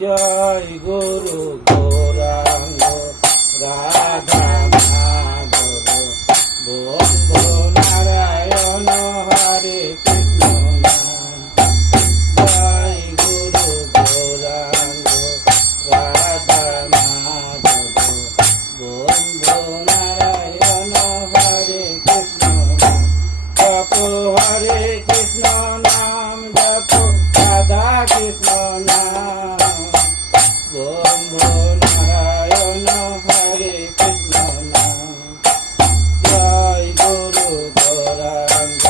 জয় গুরু গৌরাঙ্গ রাধা মাধব বন্ধু নারায়ণ হরে কৃষ্ণ নাম। জয় গুরু গৌরাঙ্গ রাধা মাধব বন্ধু নারায়ণ হরে কৃষ্ণ নাম। জপ হরে কৃষ্ণ নাম জপ রাধা কৃষ্ণ নাম। বন্ধু নারায়ণ হরে কৃষ্ণ নাম। জয় গুরু গৌরাঙ্গ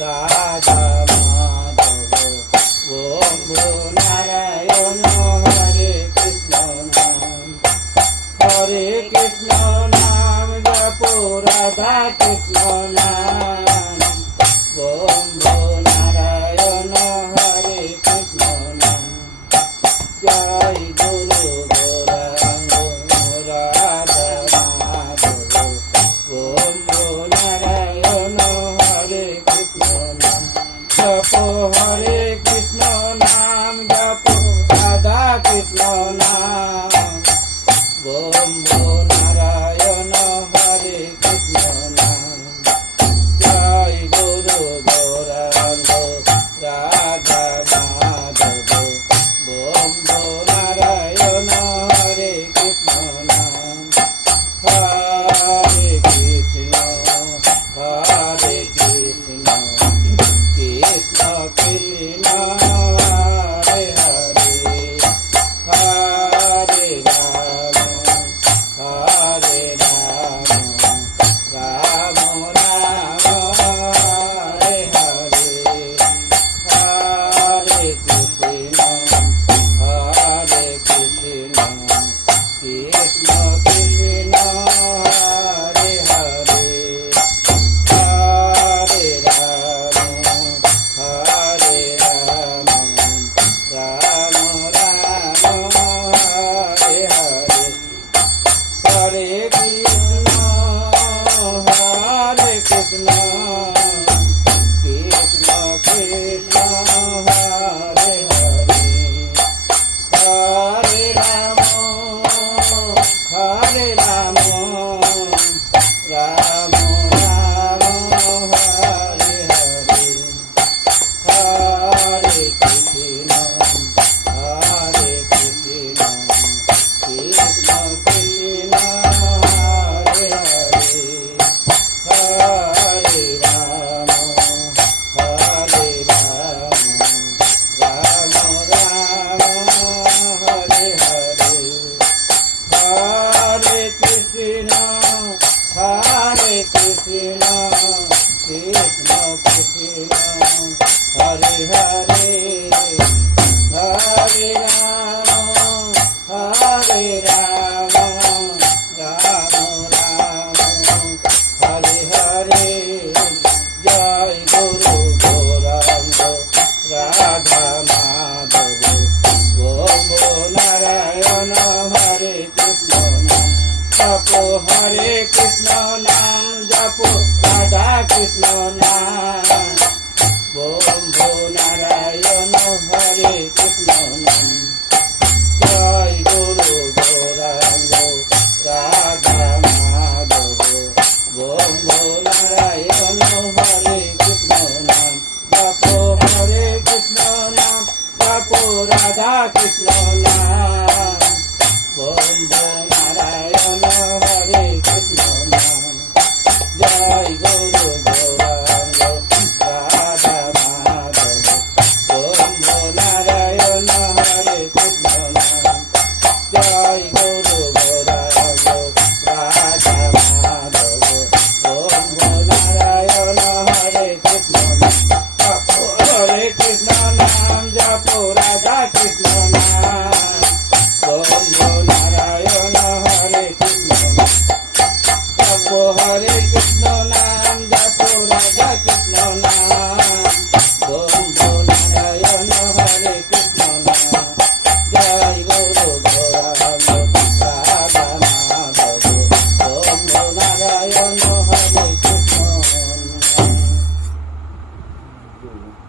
রাধা মাধব বন্ধু নারায়ণ হরে কৃষ্ণ নাম। হরে কৃষ্ণ নাম জপ রাধা কৃষ্ণ নাম। বন্ধু নারায়ণ হরে কৃষ্ণ নাম। জয় গুরু গৌরাঙ্গ রাধা মাধব বন্ধু নারায়ণ হরে কৃষ্ণ নাম। জপ হরে কৃষ্ণ নাম জপ রাধা কৃষ্ণ নাম। বন্ধু নারায়ণ হরে কৃষ্ণ নাম। জয় গুরু গৌরাঙ্গ রাধা মাধব বন্ধু নারায়ণ হরে কৃষ্ণ নাম। হরে কৃষ্ণ হরে কৃষ্ণ কৃষ্ণ কৃষ্ণ হরে হরে। হরে রাম হরে রাম রাম রাম হরে হরে। হরে কৃষ্ণ হরে কৃষ্ণ কৃষ্ণ কৃষ্ণ হরে হরে। হরে রাম হরে রাম রাম রাম হরে হরে। হরে কৃষ্ণ হরে কৃষ্ণ কৃষ্ণ কৃষ্ণ হরে হরে। হরে রাম হরে রাম রাম রাম হরে হরে। হরে কৃষ্ণ হরে কৃষ্ণ কৃষ্ণ কৃষ্ণ হরে হরে। হরে রাম হরে রাম রাম রাম হরে হরে। হরে কৃষ্ণ হরে কৃষ্ণ কৃষ্ণ কৃষ্ণ হরে হরে। হরে রাম হরে রাম রাম রাম হরে হরে। জয় গুরু গৌরাঙ্গ রাধা মাধব বন্ধু নারায়ণ হরে কৃষ্ণ নাম। জপ হরে কৃষ্ণ নাম জপ রাধা কৃষ্ণ নাম। বন্ধু নারায়ণ হরে কৃষ্ণ নাম। জয় গুরু গৌরাঙ্গ রাধা মাধব বন্ধু নারায়ণ হরে কৃষ্ণ নাম। জপ হরে কৃষ্ণ নাম জপ রাধা কৃষ্ণ নাম। বন্ধু নারায়ণ হরে কৃষ্ণ নাম। জয় গুরু গৌরাঙ্গ রাধা মাধব বন্ধু নারায়ণ হরে কৃষ্ণ নাম। জয় গুরু গৌরাঙ্গ রাধা মাধব বন্ধু নারায়ণ হরে কৃষ্ণ নাম। গুরু